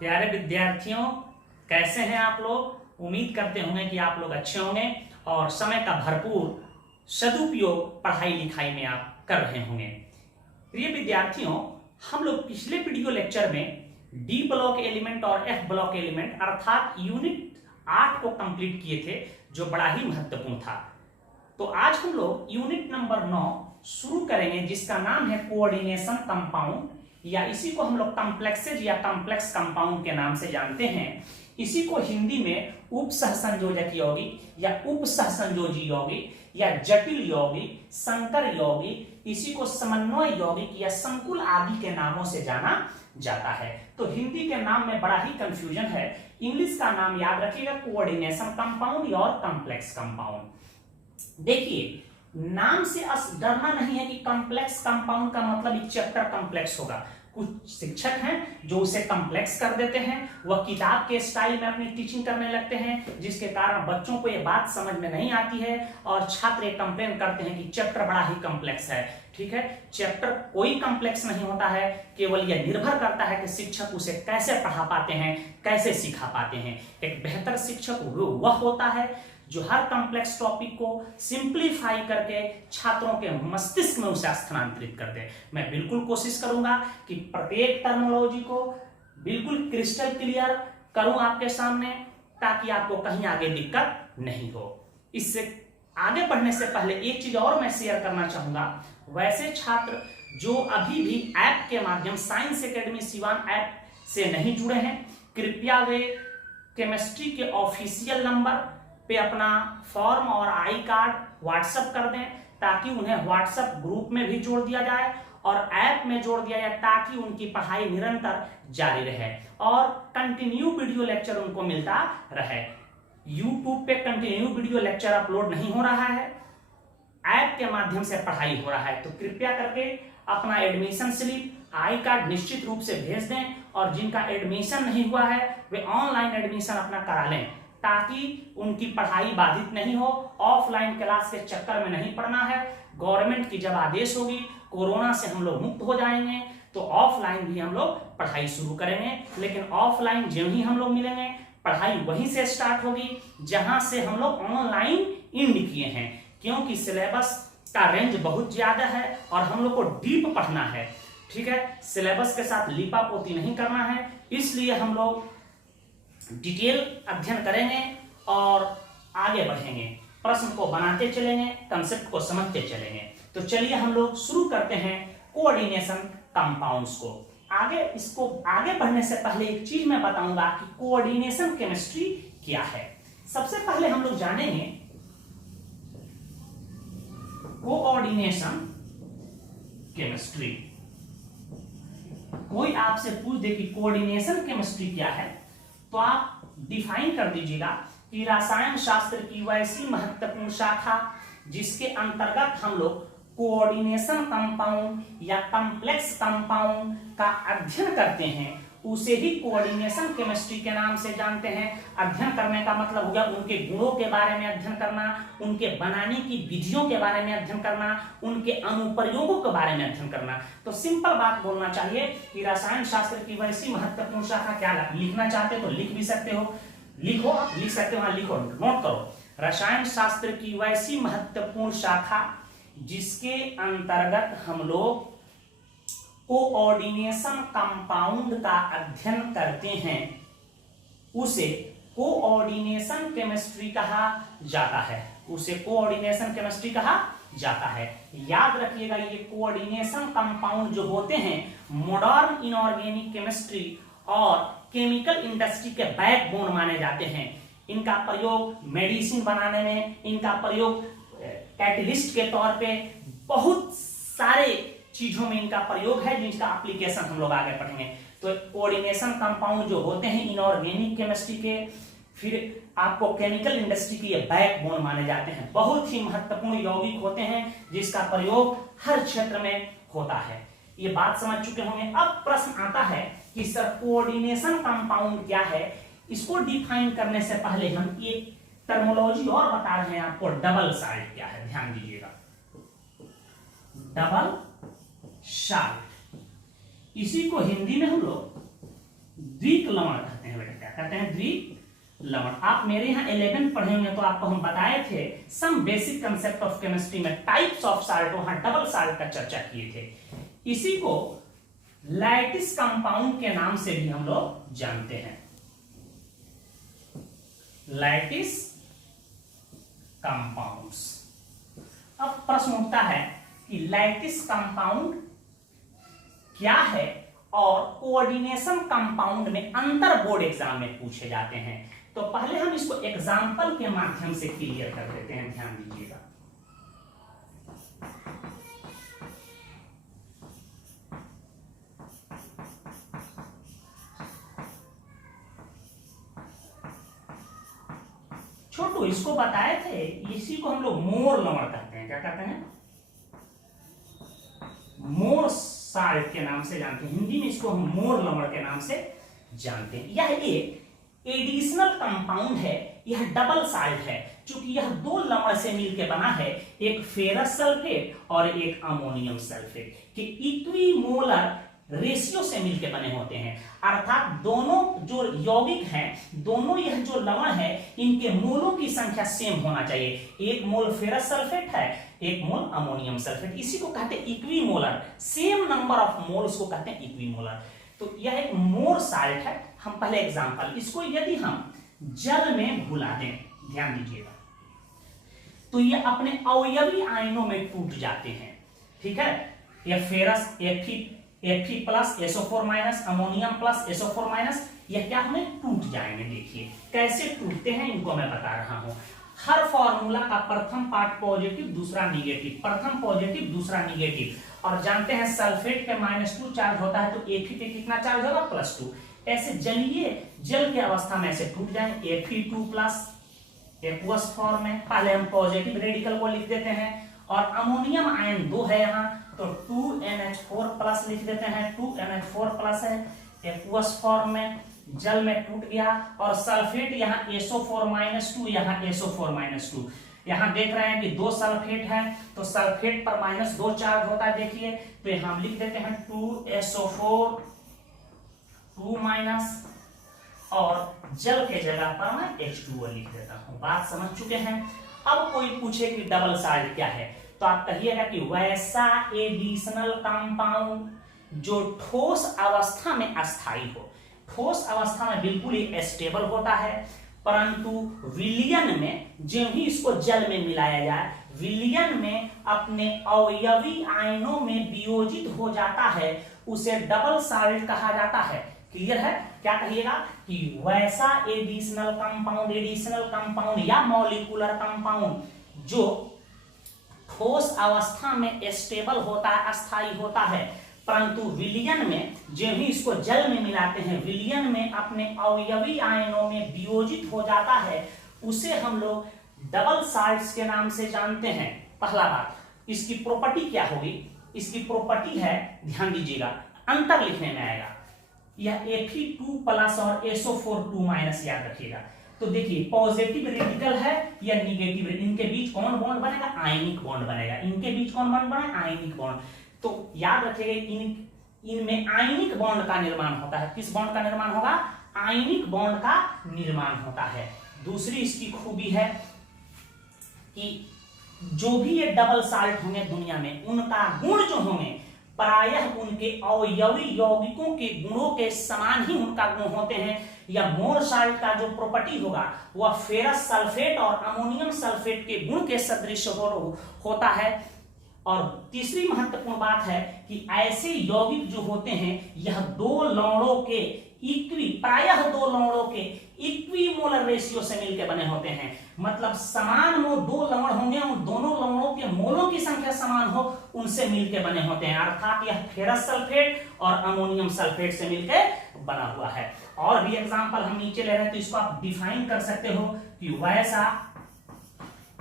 प्यारे विद्यार्थियों, कैसे हैं आप लोग। उम्मीद करते होंगे कि आप लोग अच्छे होंगे और समय का भरपूर सदुपयोग पढ़ाई लिखाई में आप कर रहे होंगे। प्रिय विद्यार्थियों, हम लोग पिछले वीडियो लेक्चर में डी ब्लॉक एलिमेंट और एफ ब्लॉक एलिमेंट अर्थात यूनिट 8 को कंप्लीट किए थे, जो बड़ा ही महत्वपूर्ण था। तो आज हम लोग यूनिट नंबर 9 शुरू करेंगे, जिसका नाम है कोऑर्डिनेशन कंपाउंड, या इसी को हम लोग कॉम्प्लेक्सेज या कॉम्प्लेक्स कंपाउंड के नाम से जानते हैं। इसी को हिंदी में उप सहसंयोजक यौगिक या उप सहसंयोजी यौगिक या जटिल यौगिक, संकर यौगिक, इसी को समन्वय यौगिक या संकुल आदि के नामों से जाना जाता है। तो हिंदी के नाम में बड़ा ही कंफ्यूजन है। इंग्लिश का नाम याद रखिएगा, कोऑर्डिनेशन कंपाउंड और कॉम्प्लेक्स कंपाउंड। देखिए, नाम से डरना नहीं है कि कॉम्प्लेक्स कंपाउंड का मतलब चैप्टर कॉम्प्लेक्स होगा। कुछ शिक्षक हैं जो उसे कॉम्प्लेक्स कर देते हैं, वह किताब के स्टाइल में अपनी टीचिंग करने लगते हैं, जिसके कारण बच्चों को यह बात समझ में नहीं आती है और छात्र कंप्लेन करते हैं कि चैप्टर बड़ा ही कॉम्प्लेक्स है। ठीक है, चैप्टर कोई कॉम्प्लेक्स नहीं होता है, केवल यह निर्भर करता है कि शिक्षक उसे कैसे पढ़ा पाते हैं, कैसे सिखा पाते हैं। एक बेहतर शिक्षक वह होता है जो हर कॉम्प्लेक्स टॉपिक को सिंप्लीफाई करके छात्रों के मस्तिष्क में उसे स्थानांतरित कर दे। मैं बिल्कुल कोशिश करूंगा कि प्रत्येक टर्मिनोलॉजी को बिल्कुल क्रिस्टल क्लियर करूं आपके सामने, ताकि आपको कहीं आगे दिक्कत नहीं हो। इससे आगे बढ़ने से पहले एक चीज और मैं शेयर करना चाहूंगा। वैसे छात्र जो अभी भी ऐप के माध्यम साइंस एकेडमी सिवान ऐप से नहीं जुड़े हैं, कृपया वे केमिस्ट्री के ऑफिशियल नंबर पे अपना फॉर्म और आई कार्ड व्हाट्सएप कर दें, ताकि उन्हें व्हाट्सएप ग्रुप में भी जोड़ दिया जाए और ऐप में जोड़ दिया जाए, ताकि उनकी पढ़ाई निरंतर जारी रहे और कंटिन्यू वीडियो लेक्चर उनको मिलता रहे। यूट्यूब पे कंटिन्यू वीडियो लेक्चर अपलोड नहीं हो रहा है, ऐप के माध्यम से पढ़ाई हो रहा है। तो कृपया करके अपना एडमिशन स्लिप, आई कार्ड निश्चित रूप से भेज दें, और जिनका एडमिशन नहीं हुआ है वे ऑनलाइन एडमिशन अपना करा लें, ताकि उनकी पढ़ाई बाधित नहीं हो। ऑफलाइन क्लास के चक्कर में नहीं पड़ना है। गवर्नमेंट की जब आदेश होगी, कोरोना से हम लोग मुक्त हो जाएंगे, तो ऑफलाइन भी हम लोग पढ़ाई शुरू करेंगे। लेकिन ऑफलाइन जो ही हम लोग मिलेंगे, पढ़ाई वहीं से स्टार्ट होगी जहां से हम लोग ऑनलाइन एंड किए हैं, क्योंकि सिलेबस का रेंज बहुत ज्यादा है और हम लोग को डीप पढ़ना है। ठीक है, सिलेबस के साथ लिपापोती नहीं करना है, इसलिए हम लोग डिटेल अध्ययन करेंगे और आगे बढ़ेंगे, प्रश्न को बनाते चलेंगे, कंसेप्ट को समझते चलेंगे। तो चलिए हम लोग शुरू करते हैं कोऑर्डिनेशन कंपाउंड्स को। इसको आगे बढ़ने से पहले एक चीज मैं बताऊंगा कि कोऑर्डिनेशन केमिस्ट्री क्या है। सबसे पहले हम लोग जानेंगे कोऑर्डिनेशन केमिस्ट्री। कोई आपसे पूछ दे कि कोऑर्डिनेशन केमिस्ट्री क्या है, तो आप डिफाइन कर दीजिएगा कि रसायन शास्त्र की वैसी महत्वपूर्ण शाखा जिसके अंतर्गत हम लोग कोऑर्डिनेशन कंपाउंड या कॉम्प्लेक्स कंपाउंड का अध्ययन करते हैं, उसे ही कोऑर्डिनेशन केमिस्ट्री के नाम से जानते हैं। अध्ययन करने का मतलब हो गया उनके गुणों के बारे में अध्ययन करना, उनके बनाने की विधियों के बारे में अध्ययन करना, उनके अनुप्रयोगों के बारे में अध्ययन करना। तो सिंपल बात बोलना चाहिए कि रसायन शास्त्र की वैसी महत्वपूर्ण शाखा क्या लिखना चाहते हो तो लिख भी सकते हो, लिखो, लिख सकते हो, लिखो, नोट करो। रसायन शास्त्र की वैसी महत्वपूर्ण शाखा जिसके अंतर्गत हम लोग कोऑर्डिनेशन कंपाउंड का अध्ययन करते हैं, उसे कोऑर्डिनेशन केमिस्ट्री कहा जाता है। उसे कोऑर्डिनेशन केमिस्ट्री कहा जाता है। याद रखिएगा, ये कोऑर्डिनेशन कंपाउंड जो होते हैं मॉडर्न इनऑर्गेनिक केमिस्ट्री और केमिकल इंडस्ट्री के बैकबोन माने जाते हैं। इनका प्रयोग मेडिसिन बनाने में, इनका प्रयोग कैटलिस्ट के तौर पे बहुत सारे चीजों में इनका प्रयोग है, जिनका एप्लीकेशन हम लोग आगे पढ़ेंगे। तो कोऑर्डिनेशन कंपाउंड जो होते हैं इनऑर्गेनिक केमिस्ट्री के, फिर आपको केमिकल इंडस्ट्री की ये बैकबोन माने जाते हैं। बहुत ही महत्वपूर्ण यौगिक होते हैं जिसका प्रयोग हर क्षेत्र में होता है। ये बात समझ चुके होंगे। अब प्रश्न आता है कि सर कोऑर्डिनेशन कंपाउंड क्या है। इसको डिफाइन करने से पहले हम एक टर्मिनोलॉजी और बता रहे हैं आपको, डबल साल्ट क्या है, ध्यान दीजिएगा। डबल साल्ट, इसी को हिंदी में हम लोग द्विक लवण कहते हैं बेटा, क्या कहते हैं? द्विक लवण। आप मेरे यहाँ 11 पढ़े होंगे तो आपको हम बताए थे some basic concept of chemistry में टाइप्स ऑफ साल्ट, वहां डबल साल्ट का चर्चा किए थे। इसी को लैटिस कंपाउंड के नाम से भी हम लोग जानते हैं, लैटिस कंपाउंड्स। अब प्रश्न उठता है कि लैटिस कंपाउंड क्या है और कोऑर्डिनेशन कंपाउंड में अंतर बोर्ड एग्जाम में पूछे जाते हैं। तो पहले हम इसको एग्जाम्पल के माध्यम से क्लियर कर देते हैं, ध्यान दीजिएगा। छोटू इसको बताए थे, इसी को हम लोग मोर लवण कहते हैं। क्या कहते हैं? मोर साल्ट के नाम से जानते हैं, हिंदी में इसको हम मोर लवण के नाम से जानते हैं। यह एक एडिशनल कंपाउंड है, यह डबल साल्ट है, क्योंकि यह दो लवण से मिलकर बना है, एक फेरस सल्फेट और एक अमोनियम सल्फेट के इक्विमोलर रेशियो से मिलकर बने होते हैं। अर्थात दोनों जो यौगिक हैं, दोनों यह जो लवण है, इनके मोलों की संख्या सेम होना चाहिए। एक मोल फेरस सल्फेट है, एक मोल अमोनियम सल्फेट, इसी को कहते हैं equimolar. Same number of mole उसको कहते हैं इक्विमोलर। तो यह एक मोर साल्ट है। हम पहले एग्जांपल, इसको यदि हम जल में घुला दें, ध्यान दीजिएगा, तो ये अपने अवयवी आयनों में टूट जाते हैं। ठीक है, ये ferrous Fe plus SO4 minus, ammonium plus SO4 minus, यह क्या हमें टूट जाएंगे। देखिए कैसे टूटते हैं, इनको मैं बता रहा हूं। हर फॉर्मूला का प्रथम पार्ट पॉजिटिव, दूसरा निगेटिव, प्रथम पॉजिटिव, दूसरा निगेटिव। और जानते हैं सल्फेट पे -2 चार्ज होता है, तो Fe पे कितना चार्ज होगा? +2। ऐसे जलीय जल के अवस्था में ऐसे टूट जाए, Fe2 प्लस एक्वस फॉर्म में। पहले हम पॉजिटिव रेडिकल को लिख देते हैं, और अमोनियम आयन 2 है यहाँ, तो 2NH4 प्लस लिख देते हैं, 2NH4 प्लस है एक्वस फॉर्म में, जल में टूट गया। और सल्फेट यहाँ SO4-2, यहाँ SO4-2। यहाँ देख रहे हैं कि 2 सल्फेट है, तो सल्फेट पर -2 चार्ज होता है। देखिए तो हम लिख देते हैं 2SO4 2- और जल के जगह पर मैं H2O लिख देता हूं। बात समझ चुके हैं? अब कोई पूछे कि डबल साल्ट क्या है, तो आप कहिएगा कि वैसा एडिशनल कंपाउंड जो ठोस अवस्था में अस्थाई हो। ठोस अवस्था में बिल्कुल ही स्टेबल होता है, परंतु विलयन में जो ही इसको जल में मिलाया जाए, विलयन में अपने अवयवी आयनों में वियोजित हो जाता है, उसे डबल साल्ट कहा जाता है। क्लियर है? क्या कहिएगा कि वैसा एडिशनल कंपाउंड या मॉलिक्यूलर कंपाउंड जो ठोस अवस्था में स्टेबल होता है, अस्थायी होता है, परंतु विलयन में जो ही इसको जल में मिलाते हैं, विलयन में अपने अवयवी आयनों में वियोजित हो जाता है, उसे हम लोग डबल साल्ट्स के नाम से जानते हैं। पहला बात, इसकी प्रॉपर्टी क्या होगी? इसकी प्रॉपर्टी है, ध्यान दीजिएगा, अंतर लिखने में आएगा, यह Fe2 प्लस और SO4 2- याद रखिएगा। तो देखिए पॉजिटिव रेडिकल है या निगेटिव, इनके बीच कौन बॉन्ड बनेगा? आयनिक बॉन्ड बनेगा। इनके बीच कौन बॉन्ड बनेगा? Ionic bond. तो याद रखिएगा इनमें आयनिक बॉन्ड का निर्माण होता है। किस बॉन्ड का निर्माण होगा? आयनिक बॉन्ड का निर्माण होता है। दूसरी इसकी खूबी है कि जो भी ये डबल साल्ट होंगे दुनिया में, उनका गुण जो होंगे प्रायः उनके अवयवी यौगिकों के गुणों के समान ही उनका गुण होते हैं। या मोर साल्ट का जो प्रॉपर्टी होगा वह फेरस सल्फेट और अमोनियम सल्फेट के गुण के सदृश होता है। और तीसरी महत्वपूर्ण बात है कि ऐसे यौगिक जो होते हैं, यह प्रायः दो लवणों के इक्विमोलर रेशियो से मिलकर बने होते हैं। मतलब समान मोल, 2 लवण होंगे, उन दोनों लवणों के मोलों की संख्या समान हो, उनसे मिलकर बने होते हैं। अर्थात यह फेरस सल्फेट और अमोनियम सल्फेट से मिलकर बना हुआ है। और भी एग्जांपल हम नीचे ले रहे हैं, तो इसको आप डिफाइन कर सकते हो कि वैसा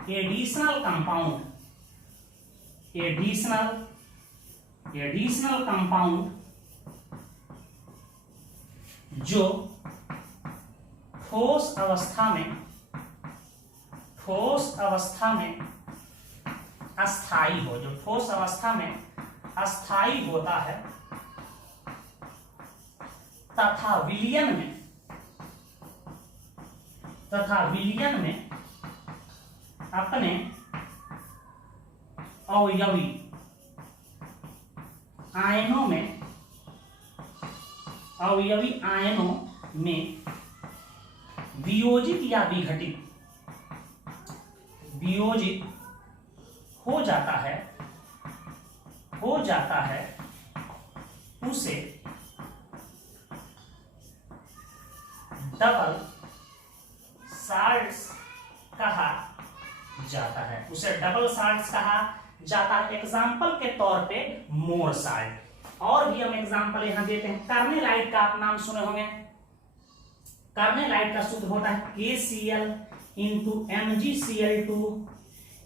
एडिशनल कंपाउंड जो ठोस अवस्था में अस्थाई हो, जो ठोस अवस्था में अस्थाई होता है, तथा विलयन में अपने अवयवी आयनों में वियोजित या वियोजित हो जाता है उसे डबल साल्ट्स कहा जाता है। एग्जाम्पल के तौर पे मोर साल्ट, और भी हम एग्जाम्पल यहां देते हैं। कार्नेलाइट का आप नाम सुने होंगे। कार्नेलाइट का सूत्र होता है KCl into MgCl2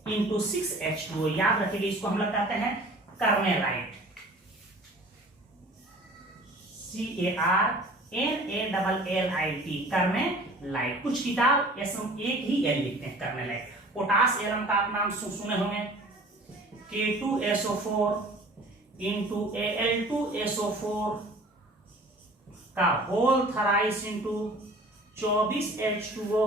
into 6H2O। याद रखिएगा, इसको हम लोग कहते हैं कार्नेलाइट, CARNALLIT, कार्नेलाइट। कुछ किताब एक ही एल लिखते हैं, कार्नेलाइट। पोटास एलम का आप नाम सुने होंगे, K2SO4 इंटू Al2SO4 का होल थराइस इंटू 24H2O।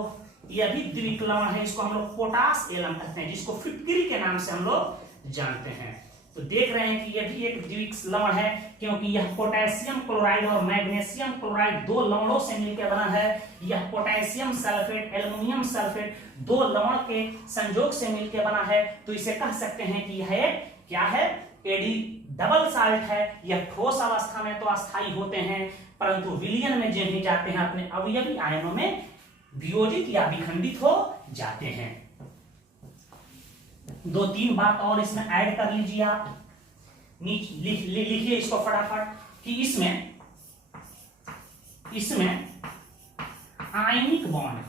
यह भी द्विक लवण है, इसको हम लोग पोटास एलम कहते हैं, जिसको फिटकरी के नाम से हम लोग जानते हैं। तो देख रहे हैं कि यह भी एक द्विक लवण है, क्योंकि यह पोटेशियम क्लोराइड और मैग्नीशियम क्लोराइड दो लवणों से मिलकर बना है। यह पोटेशियम सल्फेट, एल्युमिनियम सल्फेट दो लवण के संयोग से मिलकर बना है। तो इसे कह सकते हैं कि यह क्या है, एडी डबल साल्ट है। यह ठोस अवस्था में तो अस्थायी होते हैं, परंतु विलयन में जब भी जाते हैं अपने अवयवी आयनों में वियोजित या विखंडित हो जाते हैं। दो तीन बात और इसमें ऐड कर लीजिए आप, लिखिए इसको फटाफट कि इसमें आयनिक बॉन्ड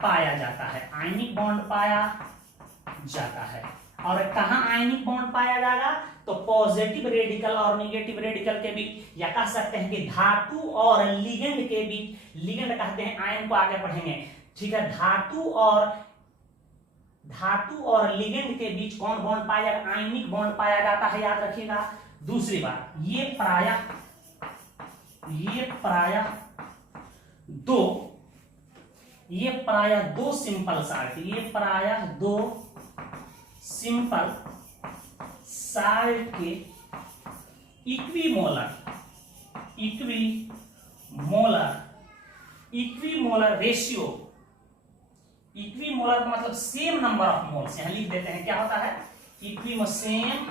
पाया जाता है। और कहां आयनिक बॉन्ड पाया जाएगा, तो पॉजिटिव रेडिकल और निगेटिव रेडिकल के बीच, या कह सकते हैं कि धातु और लिगेंड के बीच। लिगेंड कहते हैं, आयन को आगे पढ़ेंगे, ठीक है। धातु और लिगेंड के बीच कौन बॉन्ड पाया जाएगा, आयनिक बॉन्ड पाया जाता है, याद रखिएगा। दूसरी बात, ये प्रायः दो सिंपल साल्ट के इक्विमोलर रेशियो, इक्विमोलर मतलब सेम नंबर ऑफ मोल्स, यहां लिख देते हैं क्या होता है, same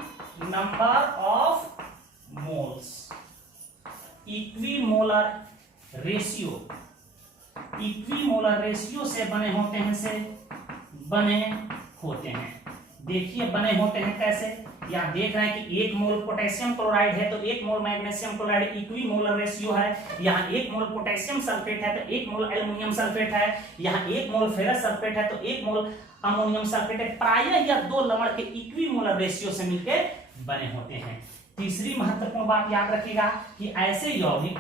number of moles. Equimolar ratio से बने होते हैं। देखिए बने होते हैं कैसे, यहां देख रहे हैं कि 1 मोल पोटेशियम क्लोराइड है तो 1 मोल मैग्नीशियम क्लोराइड, इक्विमोलर रेशियो है। यहाँ 1 मोल पोटेशियम सल्फेट है तो 1 मोल एल्युमिनियम सल्फेट है। यहाँ 1 मोल फेरस सल्फेट है तो 1 मोल अमोनियम सल्फेट है। प्रायः यह दो लवण के इक्विमोलर रेशियो से मिलकर बने होते हैं। तीसरी महत्वपूर्ण बात याद रखिएगा कि ऐसे यौगिक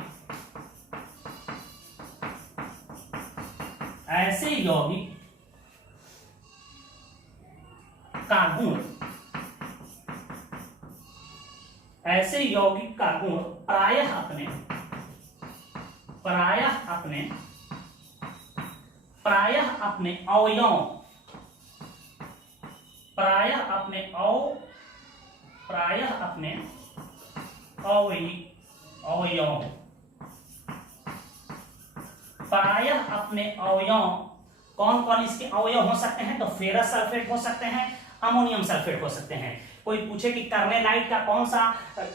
का गुण प्रायः अपने अवयव कौन कौन इसके अवयव हो सकते हैं, तो फेरस सल्फेट हो सकते हैं, अमोनियम सल्फेट हो सकते हैं। कोई पूछे कि कार्नेलाइट का कौन सा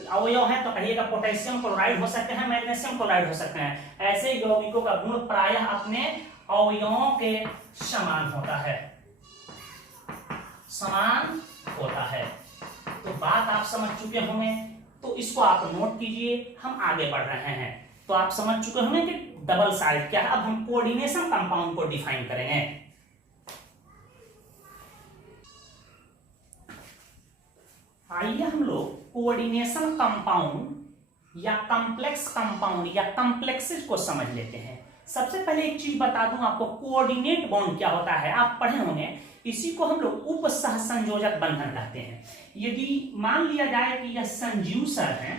अवयव है, तो कहिएगा पोटेशियम क्लोराइड हो सकते हैं, मैग्नीशियम क्लोराइड हो सकते हैं। ऐसे यौगिकों का गुण प्रायः अपने अवयवों के समान होता है। तो बात आप समझ चुके होंगे, तो इसको आप नोट कीजिए, हम आगे बढ़ रहे हैं। तो आप समझ चुके होंगे कि डबल साल्ट क्या है। अब हम कोऑर्डिनेशन कंपाउंड को डिफाइन करेंगे। आइए हम लोग कोऑर्डिनेशन कंपाउंड या कॉम्प्लेक्स कंपाउंड या कॉम्प्लेक्सेस को समझ लेते हैं। सबसे पहले एक चीज बता दूं आपको, कोऑर्डिनेट बॉन्ड क्या होता है। आप पढ़े होंगे इसी को हम लोग उप सहसंयोजक बंधन कहते हैं। यदि मान लिया जाए कि यह संजीव सर हैं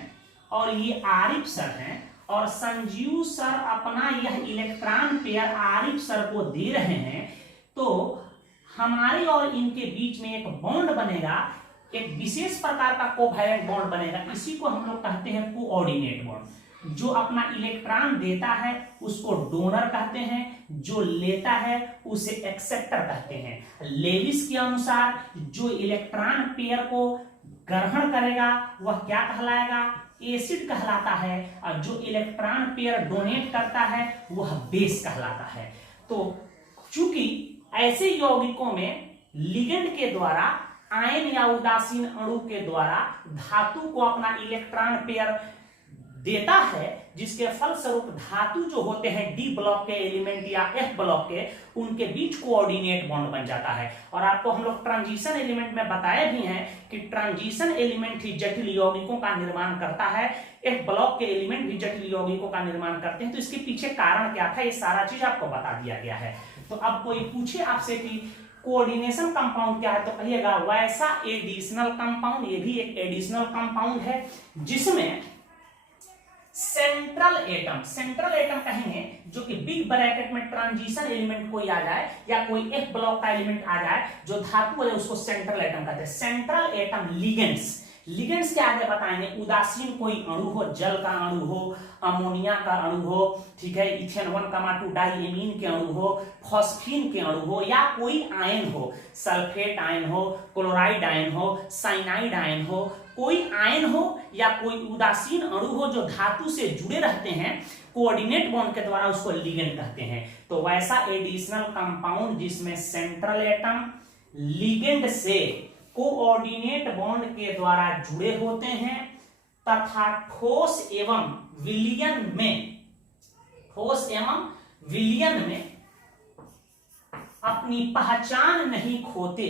और ये आरिफ सर हैं और संजीव सर अपना यह इलेक्ट्रॉन पेयर आरिफ सर को दे रहे हैं, तो हमारे और इनके बीच में एक बॉन्ड बनेगा, एक विशेष प्रकार का कोवैलेंट बॉन्ड बनेगा। इसी को हम लोग कहते हैं कोऑर्डिनेट बॉन्ड। जो अपना इलेक्ट्रॉन देता है उसको डोनर कहते हैं, जो लेता है उसे एक्सेप्टर कहते हैं। लेविस के अनुसार जो इलेक्ट्रॉन पेयर को ग्रहण करेगा वह क्या कहलाएगा? एसिड कहलाता है, और जो इलेक्ट्रॉन पेयर डोनेट करता है वह बेस कहलाता है। तो चूंकि ऐसे यौगिकों में लिगेंड के द्वारा, आयन या उदासीन अणु के द्वारा धातु को अपना इलेक्ट्रॉन पेयर देता है, जिसके फलस्वरूप धातु जो होते हैं डी ब्लॉक के एलिमेंट या एफ ब्लॉक के, उनके बीच कोऑर्डिनेट बॉन्ड बन जाता है। और आपको हम लोग ट्रांजिशन एलिमेंट में बताए भी हैं कि ट्रांजिशन एलिमेंट ही जटिल यौगिकों का निर्माण करता है, एफ ब्लॉक के एलिमेंट भी जटिल यौगिकों का निर्माण करते हैं। तो इसके पीछे कारण क्या था, ये सारा चीज आपको बता दिया गया है। तो अब कोई पूछे आपसे कि कोऑर्डिनेशन कंपाउंड क्या है, तो कहिएगा वैसा एडिशनल कंपाउंड। ये भी एक एडिशनल कंपाउंड है जिसमें सेंट्रल एटम कहेंगे जो कि बिग ब्रैकेट में ट्रांजिशन एलिमेंट कोई आ जाए या कोई एफ ब्लॉक का एलिमेंट आ जाए जो धातु है, उसको सेंट्रल एटम कहते हैं। सेंट्रल एटम लिगेंड्स के आगे बताएंगे। उदासीन कोई अणु हो, जल का अणु हो, अमोनिया का अणु हो, ठीक है, इथेन 1,2 डाइएमीन के अणु हो, फॉस्फीन के अणु हो, या कोई आयन हो, सल्फेट आयन हो, क्लोराइड आयन हो, साइनाइड आयन हो, कोई आयन हो या कोई उदासीन अणु हो जो धातु से जुड़े रहते हैं कोऑर्डिनेट बॉन्ड के द्वारा, उसको लिगेंड कहते हैं। तो वैसा एडिशनल कंपाउंड जिसमें सेंट्रल एटम लिगेंड से कोऑर्डिनेट बॉन्ड के द्वारा जुड़े होते हैं तथा ठोस एवं विलयन में अपनी पहचान नहीं खोते,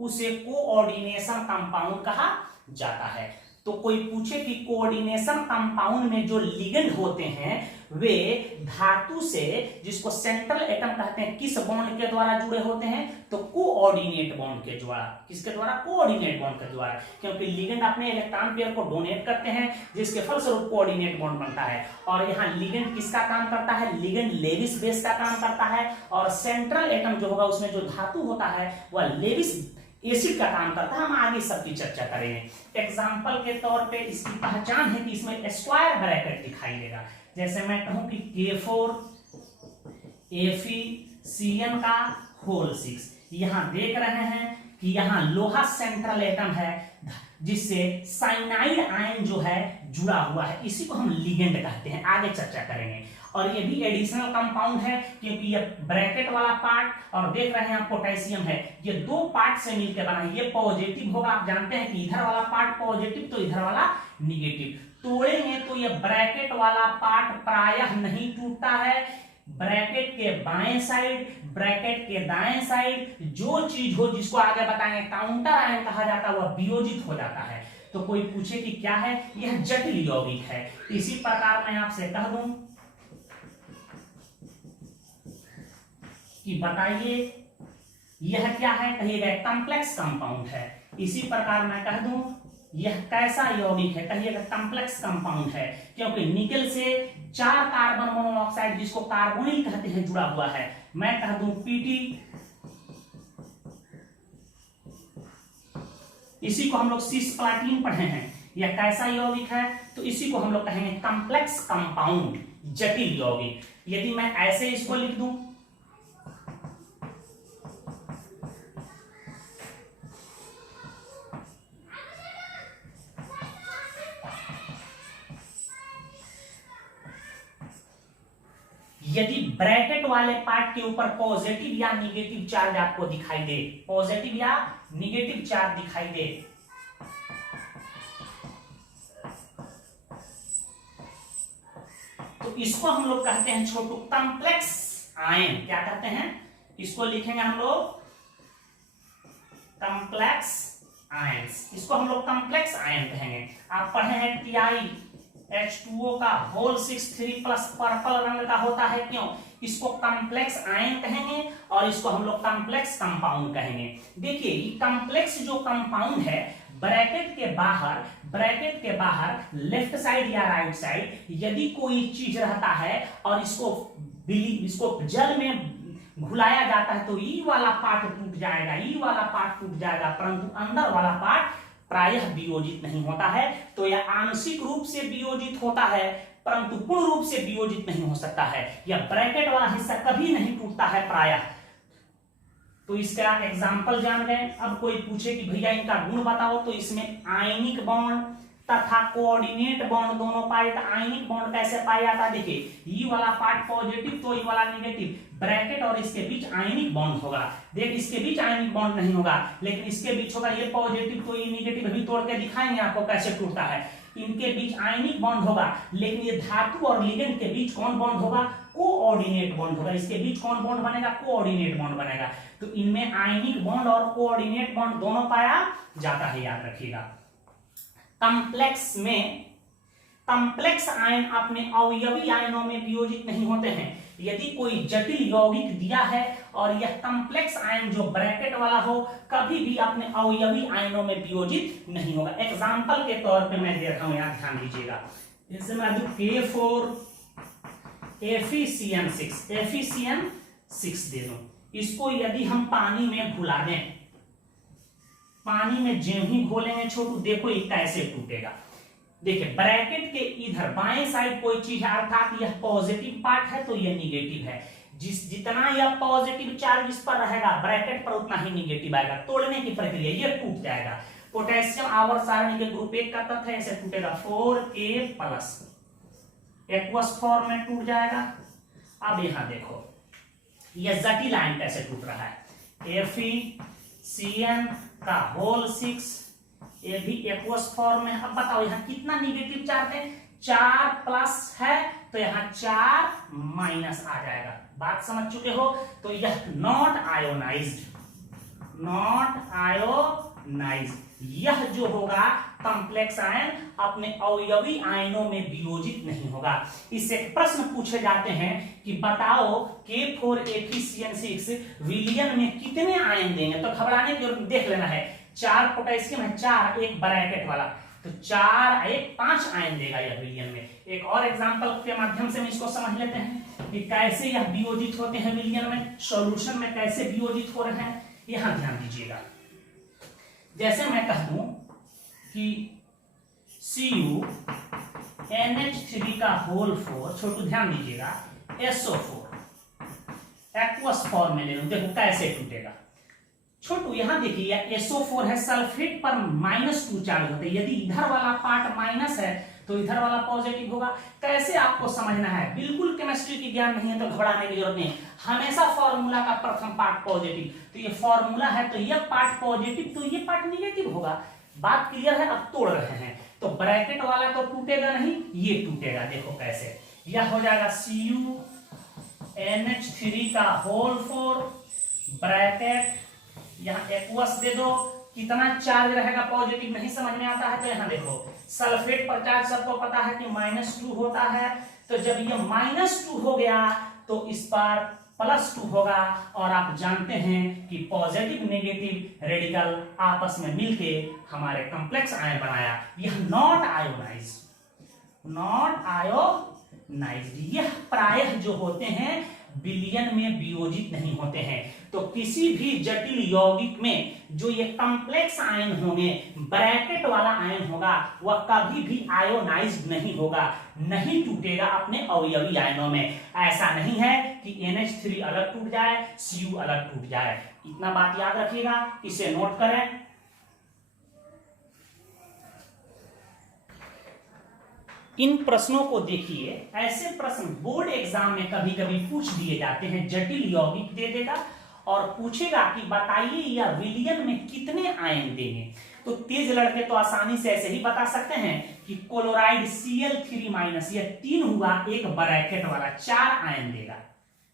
उसे कोऑर्डिनेशन कंपाउंड कहा जाता है। तो कोई पूछे कि कोऑर्डिनेशन कंपाउंड में जो लिगेंड होते हैं वे धातु से, जिसको सेंट्रल एटम कहते हैं, किस बॉन्ड के द्वारा जुड़े होते हैं, तो कोऑर्डिनेट बॉन्ड के द्वारा। किसके द्वारा? कोऑर्डिनेट बॉन्ड के द्वारा, क्योंकि लिगेंड अपने इलेक्ट्रॉन पेयर को डोनेट करते हैं जिसके फलस्वरूप कोऑर्डिनेट बॉन्ड बनता है। और यहाँ लिगेंड किसका काम करता है? लिगेंड लेविस बेस का काम करता है, और सेंट्रल एटम जो होगा उसमें जो धातु होता है वह लेविस एसिड का काम करता है। हम आगे सबकी चर्चा करेंगे। एग्जाम्पल के तौर पे इसकी पहचान है कि इसमें स्क्वायर ब्रैकेट दिखाई देगा। जैसे मैं कहूं कि K4 FeCN का होल 6, यहां देख रहे हैं कि यहां लोहा सेंट्रल एटम है जिससे साइनाइड आयन जो है जुड़ा हुआ है, इसी को हम लिगेंड कहते हैं। आगे चर्चा करेंगे। और ये भी एडिशनल कंपाउंड है क्योंकि ये ब्रैकेट वाला पार्ट और देख रहे हैं आप पोटेशियम है, ये दो पार्ट से मिलकर बना है। ये पॉजिटिव होगा, आप जानते हैं कि इधर वाला पार्ट पॉजिटिव तो इधर वाला निगेटिव। तोड़ेंगे तो ये ब्रैकेट वाला पार्ट प्रायः नहीं टूटता है। ब्रैकेट के बाएं साइड, ब्रैकेट के दाएं साइड जो चीज हो, जिसको आगे बताएंगे काउंटर आयन कहा जाता है, वह वियोजित हो जाता है। तो कोई पूछे कि क्या है, यह जटिल यौगिक है। इसी प्रकार मैं आपसे कह दूं कि बताइए यह क्या है, कहिएगा कॉम्प्लेक्स कंपाउंड है। इसी प्रकार मैं कह दूं यह कैसा यौगिक है, कहिएगा कॉम्प्लेक्स कंपाउंड है, क्योंकि निकल से 4 कार्बन मोनोऑक्साइड जिसको कार्बोनिल कहते हैं जुड़ा हुआ है। मैं कह दूं Pt, इसी को हम लोग सिस्प्लाटिन पढ़े हैं। यह कैसा यौगिक है, तो इसी को हम लोग कहेंगे कॉम्प्लेक्स कंपाउंड, जटिल यौगिक। यदि मैं ऐसे इसको लिख दूं, यदि ब्रैकेट वाले पार्ट के ऊपर पॉजिटिव या निगेटिव चार्ज आपको दिखाई दे, पॉजिटिव या निगेटिव चार्ज दिखाई दे, तो इसको हम लोग कहते हैं छोटू कॉम्प्लेक्स आयन। क्या कहते हैं? इसको लिखेंगे हम लोग कॉम्प्लेक्स आयंस, इसको हम लोग कॉम्प्लेक्स आयन कहेंगे। आप पढ़े हैं TiH2O का होल 6 3+ पर्पल रंग का होता है, क्यों? इसको कॉम्प्लेक्स आयन कहेंगे और इसको हम लोग कॉम्प्लेक्स कंपाउंड कहेंगे। देखिए ये कॉम्प्लेक्स जो कंपाउंड है, ब्रैकेट के बाहर लेफ्ट साइड या राइट साइड यदि कोई चीज रहता है और इसको जल में घुलाया जाता है तो ई वाला पार्ट टूट जाएगा, परंतु अंदर वाला पार्ट प्रायः वियोजित नहीं होता है। तो यह आंशिक रूप से वियोजित होता है परंतु पूर्ण रूप से वियोजित नहीं हो सकता है। यह ब्रैकेट वाला हिस्सा कभी नहीं टूटता है प्रायः। तो इसका एग्जाम्पल जान गए। अब कोई पूछे कि भैया इनका गुण बताओ, तो इसमें आयनिक बॉन्ड तथा कोऑर्डिनेट बॉन्ड दोनों पाए। तो आयनिक बॉन्ड कैसे पाया जाता है, देखिए ई वाला पार्ट पॉजिटिव तो ई वाला नेगेटिव, ब्रैकेट और इसके बीच आयनिक बॉन्ड होगा। देख इसके बीच आयनिक बॉन्ड नहीं होगा लेकिन इसके बीच होगा, ये पॉजिटिव तो ये नेगेटिव, अभी तोड़ के दिखाएंगे आपको कैसे टूटता है। इनके बीच आयनिक बॉन्ड होगा लेकिन ये धातु और लिगेंड के बीच कौन बॉन्ड होगा, कोऑर्डिनेट बॉन्ड होगा। इसके बीच कौन बॉन्ड बनेगा, कोऑर्डिनेट बॉन्ड बनेगा। तो इनमें आयनिक बॉन्ड और कोऑर्डिनेट बॉन्ड दोनों पाया जाता है, याद रखिएगा। कॉम्प्लेक्स आयन अपने अवयवी आयनों में वियोजित नहीं होते हैं। यदि कोई जटिल यौगिक दिया है और यह कॉम्प्लेक्स आयन जो ब्रैकेट वाला हो कभी भी अपने अवयवी आयनों में वियोजित नहीं होगा। एग्जांपल के तौर पे मैं दे रहा हूं, यहां ध्यान दीजिएगा। जैसे मैं दूं K4 FeCN6 दे दूं, इसको यदि हम पानी में घुला दें, पानी में ज्यों ही घोलेंगे छोटू, देखो ये कैसे टूटेगा। देखिए ब्रैकेट के इधर बाएं साइड कोई चीज है, अर्थात यह पॉजिटिव पार्ट है तो यह निगेटिव है। जितना यह पॉजिटिव चार्ज इस पर रहेगा ब्रैकेट पर उतना ही निगेटिव आएगा। तोड़ने की प्रक्रिया ये टूट जाएगा। पोटेशियम आवर्त सारणी के ग्रुप 1 का तत्व है, ऐसे टूटेगा 4K+, एक्वस फॉर्म में टूट जाएगा। अब यहां देखो यह जटिल आयन कैसे टूट रहा है, FeCN6, ये भी एक्वस फॉर्म में। अब बताओ यहाँ कितना निगेटिव चार्ज है, 4+ है तो यहाँ 4- आ जाएगा। बात समझ चुके हो। तो यह नॉट आयोनाइज्ड, यह जो होगा कॉम्प्लेक्स आयन अपने अवयवी आयनों में वियोजित नहीं होगा। इससे प्रश्न पूछे जाते हैं कि बताओ K4 FeCN6 विलयन में कितने आयन देंगे, तो घबराने की जरूरत, देख लेना है। 4 पोटेशियम है, 4 एक ब्रैकेट वाला, तो 4 1 5 आयन देगा यह विलयन में। एक और एग्जांपल के माध्यम से हम इसको समझ लेते हैं कि कैसे यह वियोजित होते हैं विलयन में, सॉल्यूशन में कैसे वियोजित हो रहे हैं। यहां ध्यान दीजिएगा। जैसे मैं कह दूं कि CuNH3 छोटू ध्यान दीजिएगा, SO4 एक्वस फॉर्म में ले लूं, देखो कैसे टूटेगा। छोटू यहां देखिए SO4 है, सल्फेट पर -2 चार्ज होते हैं। यदि इधर वाला पार्ट माइनस है तो इधर वाला पॉजिटिव होगा। कैसे आपको समझना है, बिल्कुल केमिस्ट्री की ज्ञान नहीं है तो घबराने की जरूरत नहीं। हमेशा फॉर्मूला का प्रथम पार्ट पॉजिटिव, तो ये फॉर्मूला है तो ये पार्ट पॉजिटिव तो ये पार्ट निगेटिव होगा। बात क्लियर है। अब तोड़ रहे हैं तो ब्रैकेट वाला तो टूटेगा नहीं, ये टूटेगा। देखो कैसे, यह हो जाएगा CuNH3 ब्रैकेट, यहाँ एक्वस दे दो, कितना चार्ज रहेगा पॉजिटिव नहीं समझ में आता है तो यहाँ देखो सल्फेट पर चार्ज सबको पता है कि -2 होता है। तो जब ये -2 हो गया तो इस पर +2 होगा, और आप जानते हैं कि पॉजिटिव नेगेटिव रेडिकल आपस में मिलके हमारे कॉम्प्लेक्स आयन बनाया। यह नॉट आयोनाइज्ड, यह प्रायः जो होते हैं विलयन में वियोजित नहीं होते हैं। तो किसी भी जटिल यौगिक में जो ये कॉम्प्लेक्स आयन होंगे, ब्रैकेट वाला आयन होगा, वह कभी भी आयोनाइज्ड नहीं होगा, नहीं टूटेगा अपने अवयवी आयनों में। ऐसा नहीं है कि NH3 अलग टूट जाए, Cu अलग टूट जाए। इतना बात याद रखिएगा, इसे नोट करें। इन प्रश्नों को देखिए, ऐसे प्रश्न बोर्ड एग्जाम में कभी कभी पूछ दिए जाते हैं। जटिल यौगिक दे देगा और पूछेगा कि बताइए या विलयन में कितने आयन देंगे। तो तेज लड़के तो आसानी से ऐसे ही बता सकते हैं कि क्लोराइड Cl3- यह 3 हुआ, एक ब्रैकेट वाला 4 आयन देगा।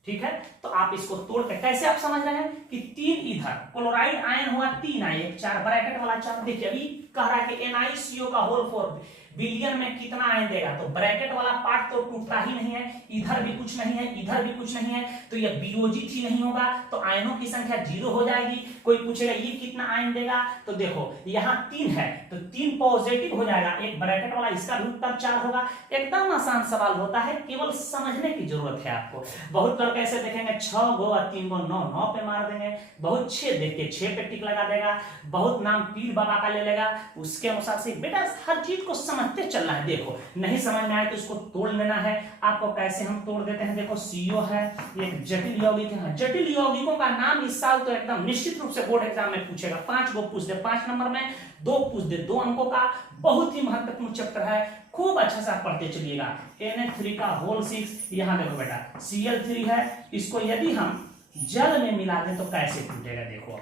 ठीक है, तो आप इसको तोड़ के कैसे आप समझ रहे हैं कि 3 इधर क्लोराइड आयन हुआ, 3 आयन, 4 ब्रैकेट वाला 4। देखिए अभी कह रहा है कि NiCO का होल 4 विलियन में कितना आयन देगा, तो ब्रैकेट वाला पार्ट तो टूटता ही नहीं है, इधर भी कुछ नहीं है, इधर भी कुछ नहीं है, तो ये वियोजित ही नहीं होगा, तो आयनों की संख्या 0 हो जाएगी। कोई पूछेगा ये कितना आयन देगा, तो देखो यहाँ 3 है तो 3 पॉजिटिव हो जाएगा, एक ब्रैकेट वाला, इसका भी उत्तर 4 होगा। एकदम आसान सवाल होता है, केवल समझने की जरूरत है आपको। बहुत लोग कैसे देखेंगे 6 गो और 3 गो 9 9 पे मार देंगे, बहुत 6 देख के 6 पे टिक लगा देगा, बहुत नाम पीर बाबा का ले लेगा, उसके अनुसार से बेटा हर चीज को समझते चलना है। देखो नहीं समझ में आए तो इसको तोड़ लेना है। आपको कैसे हम तोड़ देते हैं, देखो CO है, एक जटिल यौगिक है। जटिल यौगिकों का नाम इस साल तो एकदम निश्चित रूप से बोर्ड एग्जाम में पूछेगा, 5 गो पूछ दे 5 नंबर में, 2 पूछ दे 2 अंकों का। बहुत ही महत्वपूर्ण चैप्टर है, खूब अच्छा से पढ़ते चलिएगा। NH3 का होल 6, यहाँ देखो बेटा Cl3 है, इसको यदि हम जल में मिला दें तो कैसे टूटेगा। देखो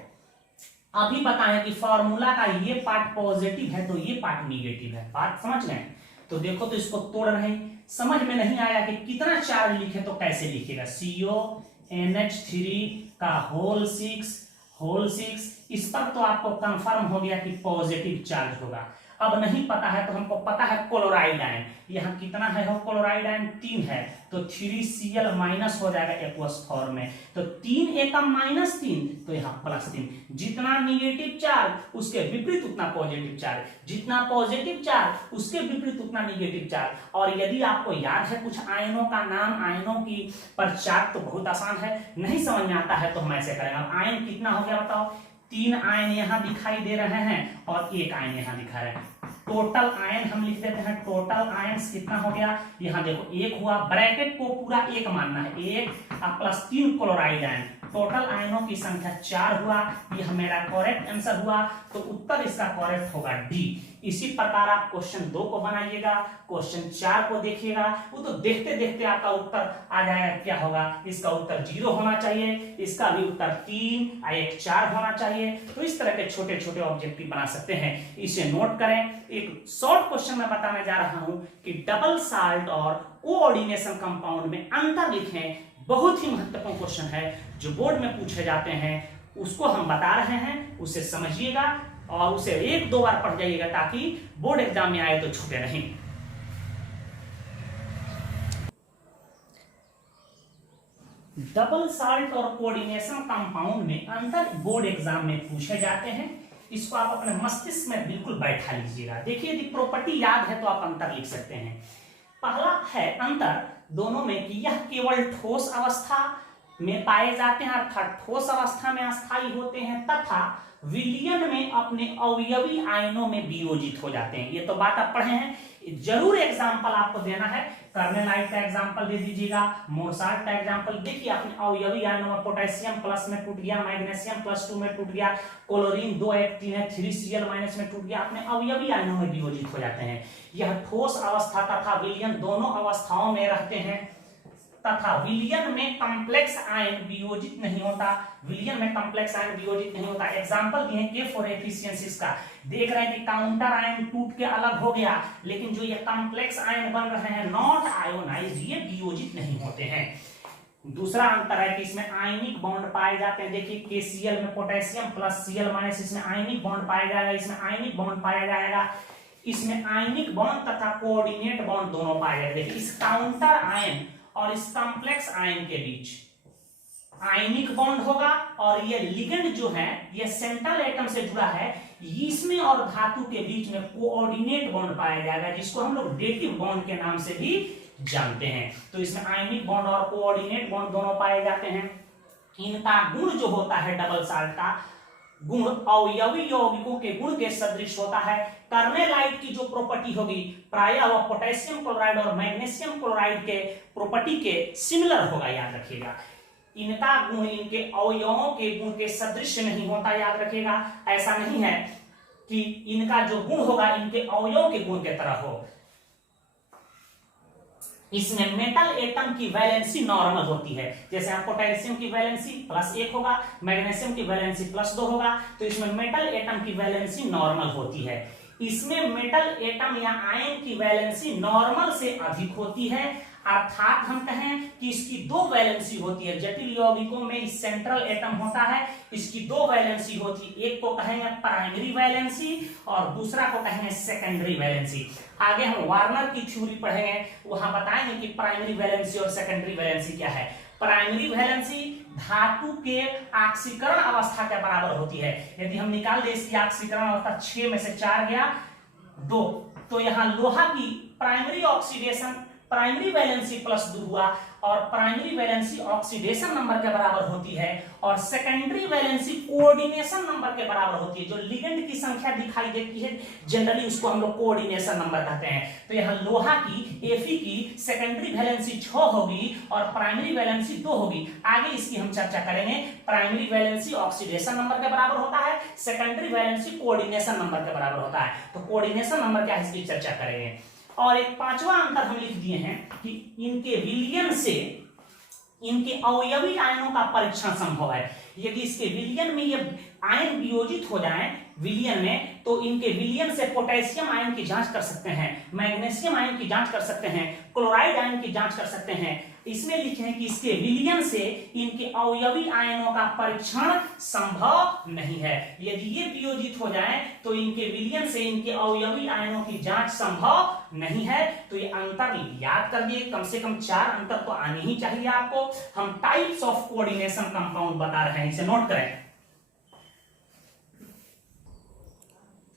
अभी बताएं कि फॉर्मूला का ये पार्ट पॉजिटिव है तो ये पार्ट निगेटिव है, बात समझ गए। तो देखो तो इसको तोड़ रहे हैं, समझ में नहीं आया कि कितना चार्ज लिखे तो कैसे लिखेगा। CONH3 का होल 6, इस पर तो आपको कंफर्म हो गया कि पॉजिटिव चार्ज होगा। अब नहीं पता है तो हमको पता है क्लोराइड आयन, यहाँ कितना है, हो क्लोराइड आयन 3 है, तो 3Cl माइनस हो जाएगा एक्वस फॉर्म में, तो 3 एकम -3, तो यहाँ +3। जितना निगेटिव चार्ज उसके विपरीत उतना पॉजिटिव चार्ज, जितना पॉजिटिव चार्ज उसके विपरीत उतना निगेटिव चार्ज। और यदि आपको याद है कुछ आयनों का नाम, आयनों की पर चार्ट तो बहुत आसान है, नहीं समझ में आता है तो हम ऐसे करेंगे। अब आयन कितना हो गया बताओ, 3 आयन यहाँ दिखाई दे रहे हैं और 1 आयन यहाँ दिखा रहे हैं। टोटल आयन हम लिख देते हैं, टोटल आयन कितना हो गया, यहाँ देखो 1 हुआ, ब्रैकेट को पूरा 1 मानना है, 1 +3 क्लोराइड आयन, टोटल आयनों की संख्या 4 हुआ। यह मेरा करेक्ट आंसर हुआ, तो उत्तर इसका करेक्ट होगा डी। इसी प्रकार आप क्वेश्चन 2 को बनाइएगा, क्वेश्चन 4 को देखिएगा, वो तो देखते देखते आपका उत्तर आ जाएगा। क्या होगा, इसका उत्तर 0 होना चाहिए, इसका भी उत्तर 3 और 1 4 होना चाहिए। तो इस तरह के छोटे छोटे ऑब्जेक्टिव बना सकते हैं, इसे नोट करें। एक शॉर्ट क्वेश्चन में बताने जा रहा हूं कि डबल साल्ट और कोऑर्डिनेशन कंपाउंड में अंतर लिखें। बहुत ही महत्वपूर्ण क्वेश्चन है जो बोर्ड में पूछे जाते हैं, उसको हम बता रहे हैं, उसे समझिएगा और उसे 1-2 बार पढ़ जाइएगा ताकि बोर्ड एग्जाम में आए तो छूटे नहीं। डबल साल्ट और कोऑर्डिनेशन कंपाउंड में अंतर बोर्ड एग्जाम में पूछे जाते हैं, इसको आप अपने मस्तिष्क में बिल्कुल बैठा लीजिएगा। देखिए यदि प्रॉपर्टी याद है तो आप अंतर लिख सकते हैं। पहला है अंतर दोनों में कि यह केवल ठोस अवस्था में पाए जाते हैं, अर्थात ठोस अवस्था में अस्थायी होते हैं, तथा विलयन में अपने अवयवी आयनों में वियोजित हो जाते हैं। ये तो बात आप पढ़े हैं, जरूर एग्जाम्पल आपको देना है। कार्बोनाइट का एग्जाम्पल दे दीजिएगा, मोर्साल्ट का एग्जाम्पल देखिए, अपने अवयवी आयनों में पोटेशियम प्लस में टूट गया, मैग्नीशियम +2 में टूट गया, क्लोरीन 2 1 3 है, 3Cl- में टूट गया, अपने अवयवी आयनों में वियोजित हो जाते हैं। यह ठोस अवस्था तथा विलयन दोनों अवस्थाओं में रहते हैं, तथा विलयन में कॉम्प्लेक्स आयन वियोजित नहीं होता, विलयन में कॉम्प्लेक्स आयन वियोजित नहीं होता। एग्जांपल दिए के फॉर एफिशिएंसीज का, देख रहे हैं कि काउंटर आयन टूट के अलग हो गया, लेकिन जो ये कॉम्प्लेक्स आयन बन रहे हैं नॉट आयोनाइज्ड, ये वियोजित नहीं होते हैं। दूसरा अंतर है कि इसमें आयनिक बॉन्ड पाए जाते हैं। देखिए KCl में पोटेशियम +Cl-, इसमें आयनिक बॉन्ड पाया जाएगा, इसमें आयनिक बॉन्ड पाया जाएगा, इसमें आयनिक बॉन्ड तथा कोऑर्डिनेट बॉन्ड दोनों पाए जाएंगे। देखिए इस काउंटर आयन और इस कॉम्प्लेक्स आयन के बीच आयनिक बॉन्ड होगा, और ये लिगेंड जो है ये सेंट्रल एटम से जुड़ा है, इसमें और धातु के बीच में कोऑर्डिनेट बॉन्ड पाया जाएगा, जिसको हम लोग डेटिव बॉन्ड के नाम से भी जानते हैं। तो इसमें आयनिक बॉन्ड और कोऑर्डिनेट बॉन्ड दोनों पाए जाते हैं। इनका गुण जो होता है डबल साल्ट का गुण अवयवी यौगिकों के गुण के सदृश होता है। कार्बोनाइट की जो प्रॉपर्टी होगी प्रायः वह पोटेशियम क्लोराइड और मैग्नीशियम क्लोराइड के प्रॉपर्टी के सिमिलर होगा, याद रखिएगा। इनका गुण इनके अवयवों के गुण के सदृश नहीं होता, याद रखिएगा। ऐसा नहीं है कि इनका जो गुण होगा इनके अवयवों के गुण के तरह हो। इसमें मेटल एटम की वैलेंसी नॉर्मल होती है, जैसे आप पोटेशियम की वैलेंसी +1 होगा, मैग्नीशियम की वैलेंसी +2 होगा, तो इसमें मेटल एटम की वैलेंसी नॉर्मल होती है। इसमें मेटल एटम या आयन की वैलेंसी नॉर्मल से अधिक होती है। अर्थात हम कहें कि इसकी दो वैलेंसी होती है। जटिल यौगिकों में इस सेंट्रल एटम होता है, इसकी दो वैलेंसी होती है, एक को कहेंगे प्राइमरी वैलेंसी और दूसरा को कहेंगे सेकेंडरी वैलेंसी। आगे हम वार्नर की थ्योरी पढ़ेंगे, वहां बताएंगे कि प्राइमरी वैलेंसी और सेकेंडरी वैलेंसी क्या है। प्राइमरी वैलेंसी धातु के ऑक्सीकरण अवस्था के बराबर होती है। यदि हम निकाल दे इसकी ऑक्सीकरण अवस्था 6 में से 4 गया 2, तो यहां लोहा की प्राइमरी ऑक्सीडेशन प्राइमरी वैलेंसी +2 हुआ और प्राइमरी वैलेंसी ऑक्सीडेशन नंबर के बराबर होती है और सेकेंडरी वैलेंसी कोऑर्डिनेशन नंबर के बराबर होती है। जो लिगेंड की संख्या दिखाई देती है जनरली उसको हम लोग कोऑर्डिनेशन नंबर कहते हैं। तो यहाँ लोहा की Fe की सेकेंडरी वैलेंसी 6 होगी और प्राइमरी वैलेंसी 2 होगी। आगे इसकी हम चर्चा करेंगे। प्राइमरी वैलेंसी ऑक्सीडेशन नंबर के बराबर होता है, सेकेंडरी वैलेंसी कोऑर्डिनेशन नंबर के बराबर होता है। तो कोऑर्डिनेशन नंबर क्या है इसकी चर्चा करेंगे। और एक पांचवा अंतर हम लिख दिए हैं कि इनके विलयन से इनके अवयवी आयनों का परीक्षण संभव है। यदि इसके विलयन में ये आयन वियोजित हो जाएं विलयन में, तो इनके विलयन से पोटेशियम आयन की जांच कर सकते हैं, मैग्नीशियम आयन की जांच कर सकते हैं, क्लोराइड आयन की जांच कर सकते हैं। इसमें लिखे हैं कि इसके विलयन से इनके अवयवी आयनों का परीक्षण संभव नहीं है। यदि ये वियोजित हो जाएं तो इनके विलयन से इनके अवयवी आयनों की जांच संभव नहीं है। तो ये अंतर याद कर लिए, कम से कम 4 अंतर तो आने ही चाहिए आपको। हम टाइप्स ऑफ कोऑर्डिनेशन कंपाउंड बता रहे हैं, इसे नोट करें।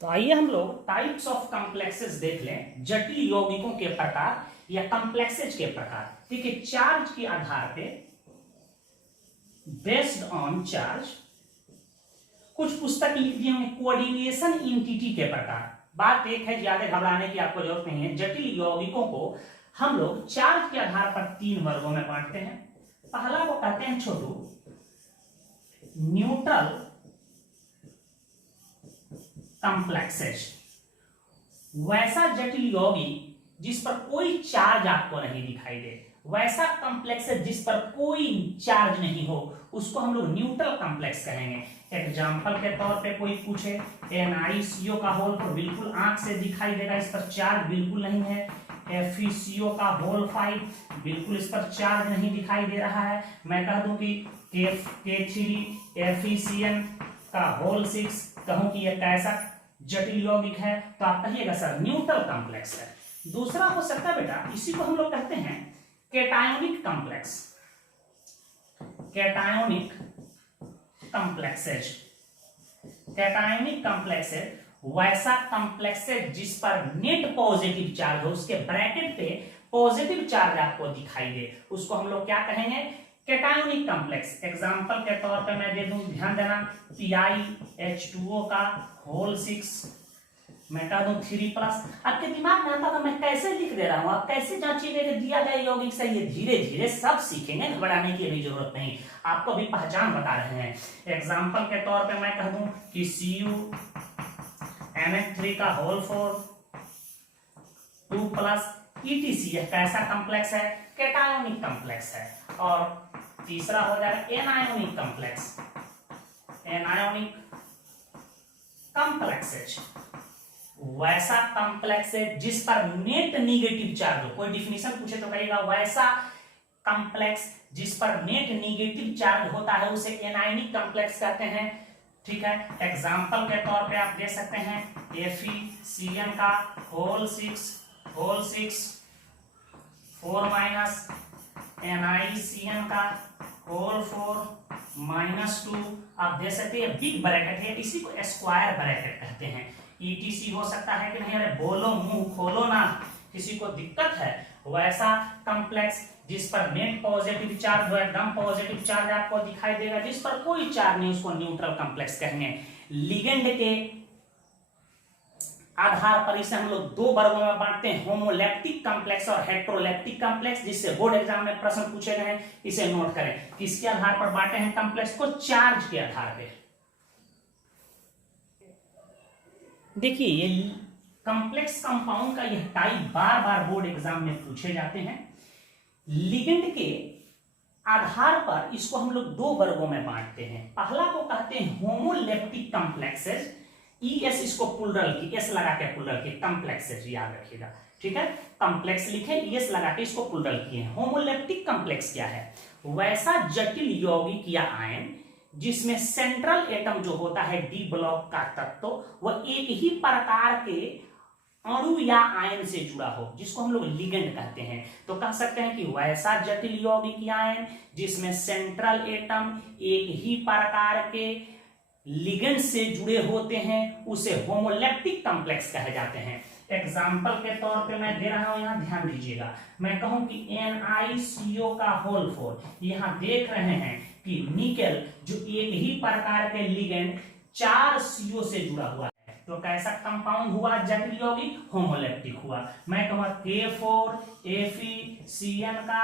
तो आइए हम लोग टाइप्स ऑफ कॉम्प्लेक्सेस देख लें, जटिल यौगिकों के प्रकार या कॉम्प्लेक्सेज के प्रकार। देखिए, चार्ज के आधार पे, बेस्ड ऑन चार्ज, कुछ पुस्तक लिख दिए होंगे कोऑर्डिनेशन एंटिटी के प्रकार। बात एक है, ज्यादा घबराने की आपको जरूरत नहीं है। जटिल यौगिकों को हम लोग चार्ज के आधार पर 3 वर्गों में बांटते हैं। पहला को कहते हैं छोटू न्यूट्रल कॉम्प्लेक्सेज। वैसा जटिल यौगिक जिस पर कोई चार्ज आपको नहीं दिखाई दे, वैसा कॉम्प्लेक्सेज जिस पर कोई चार्ज नहीं हो, उसको हम लोग न्यूट्रल कॉम्प्लेक्स कहेंगे। एग्जांपल के तौर पे कोई पूछे NiCO का होल तो बिल्कुल आंख से दिखाई देगा, इस पर चार्ज बिल्कुल नहीं है। FeCO का होल 5 बिल्कुल इस पर चार्ज नहीं दिखाई दे रहा है। मैं कह दूं कि K3 FeCN का होल 6 कहूं कि यह कैसा जटिल यौगिक है, तो आप कहिएगा सर न्यूट्रल कॉम्प्लेक्स है। दूसरा हो सकता है बेटा, इसी को हम लोग कहते हैं cationic complex, cationic complexes. Cationic complexes वैसा कॉम्प्लेक्सेज जिस पर नेट पॉजिटिव चार्ज हो, उसके ब्रैकेट पे पॉजिटिव चार्ज आपको दिखाई दे, उसको हम लोग क्या कहेंगे, कैटायोनिक कॉम्प्लेक्स। एग्जांपल के तौर पे मैं दे दूं, ध्यान देना, PiH2O का होल 6 मैं कह दूं 3+। आपके दिमाग में आता था मैं कैसे लिख दे रहा हूं, आप कैसे जांचिएगा कि दिया गया यौगिक सही है। धीरे धीरे सब सीखेंगे, घबराने की भी जरूरत नहीं, आपको भी पहचान बता रहे हैं। एग्जांपल के तौर पे मैं कह दूं कि CuMH3 का होल 4 2+ ETC, यह कैसा कॉम्प्लेक्स है, कैटायोनिक कॉम्प्लेक्स है। और तीसरा हो जाएगा एनायोनिक कॉम्प्लेक्स, एनायोनिक कॉम्प्लेक्सेज वैसा कॉम्प्लेक्स है जिस पर नेट नेगेटिव चार्ज हो। कोई डिफिनीशन पूछे तो कहेगा वैसा कॉम्प्लेक्स जिस पर नेट नेगेटिव चार्ज होता है उसे एनायनिक कॉम्प्लेक्स कहते हैं। ठीक है, एग्जांपल के तौर पे आप दे सकते हैं FeCN का होल 6 4- NiCN का होल 4 -2 आप दे सकते हैं। बिग ब्रैकेट है, इसी को स्क्वायर ब्रैकेट कहते हैं। ETC हो सकता है कि नहीं, अरे बोलो मुंह खोलो ना, किसी को दिक्कत है। वैसा कॉम्प्लेक्स जिस पर नेट पॉजिटिव चार्ज हो, एकदम पॉजिटिव चार्ज आपको दिखाई देगा, जिस पर कोई चार्ज नहीं, उसको न्यूट्रल कॉम्प्लेक्स कहेंगे। लिगेंड के आधार पर इसे हम लोग 2 वर्गों में बांटते हैं, होमोलैप्टिक कॉम्प्लेक्स और हेटेरोलैप्टिक कॉम्प्लेक्स, जिससे बोर्ड एग्जाम में प्रश्न पूछे गए हैं। इसे नोट करें, किसके आधार पर बांटे हैं कॉम्प्लेक्स को, चार्ज के आधार पर। देखिए, ये कॉम्प्लेक्स कंपाउंड का यह टाइप बार बार बोर्ड एग्जाम में पूछे जाते हैं। लिगेंड के आधार पर इसको हम लोग 2 वर्गों में बांटते हैं। पहला को कहते हैं होमोलैप्टिक कॉम्प्लेक्सेस, ES इसको प्लूरल की, S लगा के प्लूरल की, कॉम्प्लेक्सेज, याद रखिएगा, ठीक है। कॉम्प्लेक्स लिखे, ES लगा के इसको प्लूरल किए हैं। होमोलेप्टिक कॉम्प्लेक्स क्या है? वैसा जटिल यौगिक या आयन जिसमें सेंट्रल एटम जो होता है डी ब्लॉक का तत्व, वह एक ही प्रकार के अणु या आयन से जुड़ा हो, जिसको हम लोग लिगेंड कहते हैं। तो कह सकते हैं कि वैसा जटिल यौगिक या आयन जिसमें सेंट्रल एटम एक ही प्रकार के लिगेंड से जुड़े होते हैं, उसे होमोलेप्टिक कॉम्प्लेक्स कहे जाते हैं। एग्जाम्पल के तौर पे मैं दे रहा हूं, यहां ध्यान दीजिएगा। मैं कहूं कि NiCO का होल 4, यहां देख रहे हैं कि निकेल जो एक ही प्रकार के लिगेंड 4 CO से जुड़ा हुआ है, तो कैसा कंपाउंड हुआ? जटिल यौगिक, होमोलेप्टिक हुआ। मैं कहूंगा K4FeCN का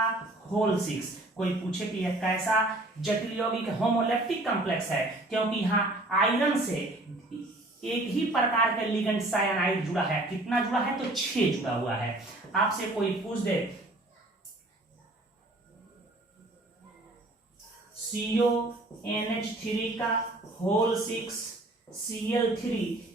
होल 6, कोई पूछे कि यह कैसा जटिल यौगिक होमोलेप्टिक कॉम्प्लेक्स है, क्योंकि यहाँ आयरन से एक ही प्रकार के लिगेंड साइनाइड जुड़ा है। कितना जुड़ा है? तो 6 जुड़ा हुआ है। आपसे कोई पूछ दे CONH3 का होल 6 Cl3,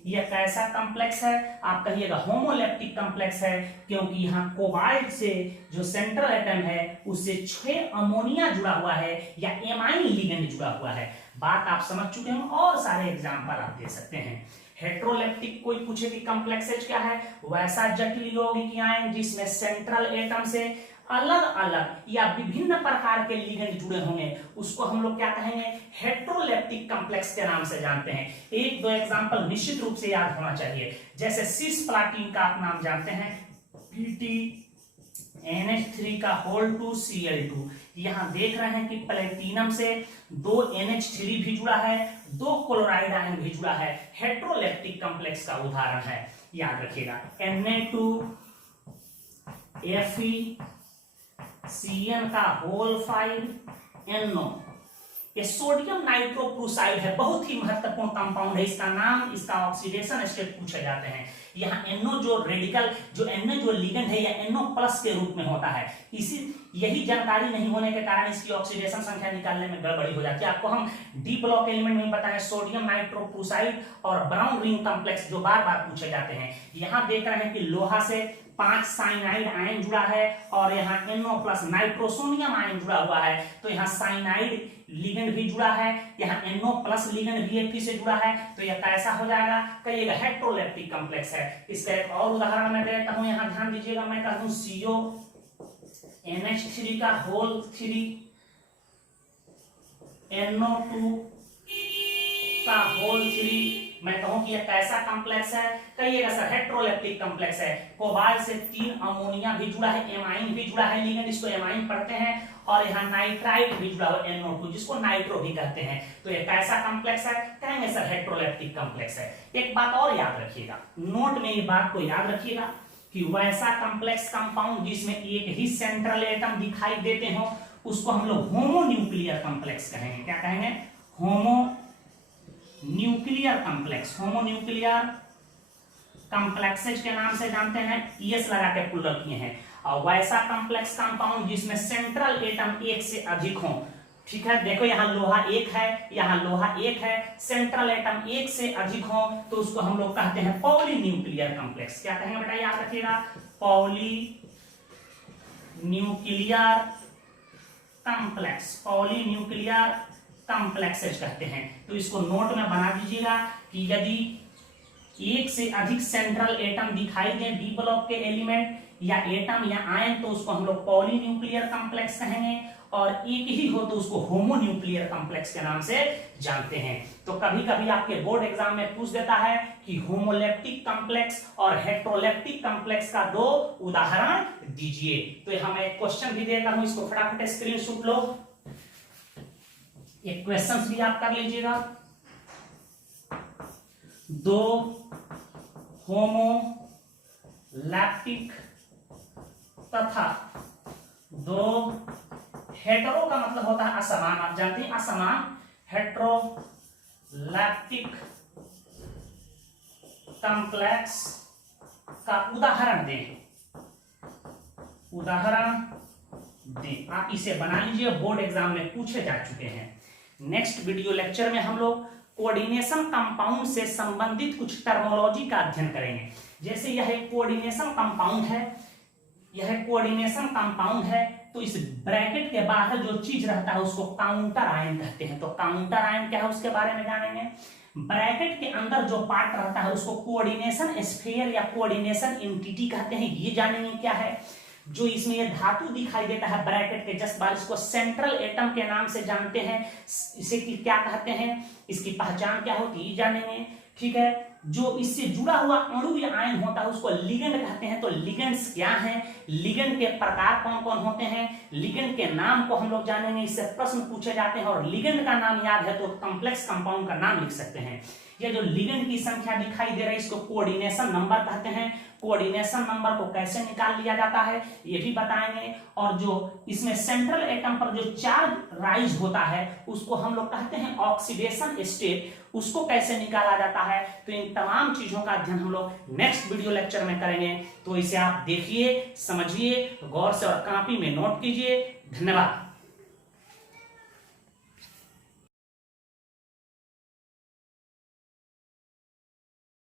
यह कैसा कॉम्प्लेक्स है? आप कहिएगा होमोलेप्टिक कॉम्प्लेक्स है, क्योंकि यहाँ कोबाल्ट से जो सेंट्रल एटम है उससे 6 अमोनिया जुड़ा हुआ है या एमाइन लिगेंड जुड़ा हुआ है। बात आप समझ चुके हैं, और सारे एग्जांपल आप दे सकते हैं। हेट्रोलेप्टिक, कोई पूछे कि कॉम्प्लेक्सेज क्या है? वैसा जटिल यौगिक आयन जिसमें सेंट्रल एटम से अलग अलग या विभिन्न प्रकार के लिगेंड जुड़े होंगे, उसको हम लोग क्या कहेंगे? हेट्रोलेप्टिक कॉम्प्लेक्स के नाम से जानते हैं। एक दो एग्जांपल निश्चित रूप से याद होना चाहिए, जैसे सिस्प्लाटिन का आप नाम जानते हैं, PTNH3 का होल 2 Cl2। यहां देख रहे हैं कि प्लेटिनम से 2 NH3 भी जुड़ा है, 2 क्लोराइड आयन भी जुड़ा है। हेट्रोलेप्टिक कॉम्प्लेक्स का उदाहरण है, याद रखिएगा। Na2FeCN का होल 5 NO। ये सोडियम नाइट्रोक्लोराइड है, बहुत ही महत्वपूर्ण कंपाउंड है। इसका नाम, इसका ऑक्सीडेशन स्टेट पूछे जाते हैं। यहाँ NO जो रेडिकल, जो NO जो लिगेंड है, या NO+ के रूप में होता है। यही जानकारी नहीं होने के कारण इसकी ऑक्सीडेशन संख्या निकालने में गड़बड़ी हो जाती है। आपको हम डी ब्लॉक एलिमेंट में बताएं, सोडियम नाइट्रोक्लोराइड और ब्राउन रिंग कॉम्प्लेक्स जो बार बार पूछे जाते हैं। यहाँ देख रहे हैं कि लोहा से 5 साइनाइड आयन जुड़ा है, और यहाँ NO+ नाइट्रोसोनियम आयन जुड़ा हुआ है। तो यहाँ साइनाइड लिगेंड भी जुड़ा है, यहाँ NO+ लिगेंड भी Fe से जुड़ा है। तो यह कैसा हो जाएगा? कहिएगा हेट्रोलेप्टिक कॉम्प्लेक्स है। इसका एक और उदाहरण मैं देता हूं, यहाँ ध्यान दीजिएगा। मैं कहता हूं CONH3 का होल 3 NO2 का होल 3। मैं कहूं कि यह कैसा कॉम्प्लेक्स है? कहिएगा सर हेट्रोलेप्टिक कॉम्प्लेक्स है। कोबाल्ट से 3 अमोनिया भी जुड़ा है, एमाइन भी जुड़ा है, लिगेंड इसको एमाइन पढ़ते हैं, और यहाँ नाइट्राइड भी जुड़ा हुआ NO2, जिसको नाइट्रो भी कहते हैं। तो ये कैसा कॉम्प्लेक्स है? कहेंगे सर हेट्रोलेप्टिक कॉम्प्लेक्स है। एक बात और याद रखिएगा, नोट में ये बात को याद रखिएगा कि वैसा कॉम्प्लेक्स कंपाउंड जिसमें एक ही सेंट्रल एटम दिखाई देते हो, उसको हम लोग होमोन्यूक्लियर कॉम्प्लेक्स कहेंगे। क्या कहेंगे? Homonuclear complex. होमोन्यूक्लियर कॉम्प्लेक्सेज के नाम से जानते हैं, ES लगा के प्लूरल किए हैं। और वैसा कॉम्प्लेक्स कंपाउंड जिसमें सेंट्रल एटम एक से अधिक हो। ठीक है, देखो यहाँ लोहा 1 है, यहाँ लोहा 1 है, सेंट्रल एटम 1 से अधिक हो, तो उसको हम लोग कहते हैं पॉलीन्यूक्लियर कॉम्प्लेक्स। क्या कहेंगे बेटा? याद रखिएगा, पॉलीन्यूक्लियर कॉम्प्लेक्स। पॉलीन्यूक्लियर कॉम्प्लेक्सेज कहते हैं। तो इसको नोट में बना दीजिएगा कि यदि 1 से अधिक सेंट्रल एटम दिखाई दे डी ब्लॉक के एलिमेंट या एटम या आयन, तो उसको हम लोग पॉलीन्यूक्लियर कॉम्प्लेक्स कहेंगे, और एक ही हो तो उसको होमोन्यूक्लियर कॉम्प्लेक्स के नाम से जानते हैं। तो कभी कभी आपके बोर्ड एग्जाम में पूछ देता है कि होमोलेप्टिक कॉम्प्लेक्स और हेट्रोलेप्टिक कॉम्प्लेक्स का 2 उदाहरण दीजिए। तो यहां मैं एक क्वेश्चन भी देता हूं, इसको फटाफट स्क्रीनशॉट लो। एक क्वेश्चन भी आप कर लीजिएगा। 2 होमोलैप्टिक तथा 2 हेटेरो का मतलब होता है असमान, आप जानते हैं असमान। हेट्रोलैप्टिक कॉम्प्लेक्स का उदाहरण दें, उदाहरण दें। आप इसे बना लीजिए, बोर्ड एग्जाम में पूछे जा चुके हैं। नेक्स्ट वीडियो लेक्चर में हम लोग कोऑर्डिनेशन कंपाउंड से संबंधित कुछ टर्मोलॉजी का अध्ययन करेंगे। जैसे यह एक कोऑर्डिनेशन कंपाउंड है, यह कोऑर्डिनेशन कंपाउंड है, तो इस ब्रैकेट के बाहर जो चीज रहता है उसको काउंटर आयन कहते हैं। तो काउंटर आयन क्या है उसके बारे में जानेंगे। ब्रैकेट के अंदर जो पार्ट रहता है उसको कोऑर्डिनेशन स्फीयर या कोऑर्डिनेशन एंटिटी कहते हैं, ये जानेंगे क्या है। जो इसमें ये धातु दिखाई देता है ब्रैकेट के जस्ट बाहर, इसको सेंट्रल एटम के नाम से जानते हैं। इसे क्या कहते हैं, इसकी पहचान क्या होती है जानेंगे। ठीक है, जो इससे जुड़ा हुआ अणु या आयन होता है उसको लिगेंड कहते हैं। तो लिगेंड्स क्या हैं, लिगेंड के प्रकार कौन कौन होते हैं, लिगेंड के नाम को हम लोग जानेंगे। इससे प्रश्न पूछे जाते हैं, और लिगेंड का नाम याद है तो कॉम्प्लेक्स कंपाउंड का नाम लिख सकते हैं। ये जो लिगेंड की संख्या दिखाई दे रही है इसको कोऑर्डिनेशन नंबर कहते हैं। कोऑर्डिनेशन नंबर को कैसे निकाल लिया जाता है ये भी बताएंगे। और जो इसमें सेंट्रल एटम पर जो चार्ज राइज होता है उसको हम लोग कहते हैं ऑक्सीडेशन स्टेट, उसको कैसे निकाला जाता है। तो इन तमाम चीजों का अध्ययन हम लोग नेक्स्ट वीडियो लेक्चर में करेंगे। तो इसे आप देखिए, समझिए, गौर से और कॉपी में नोट कीजिए। धन्यवाद।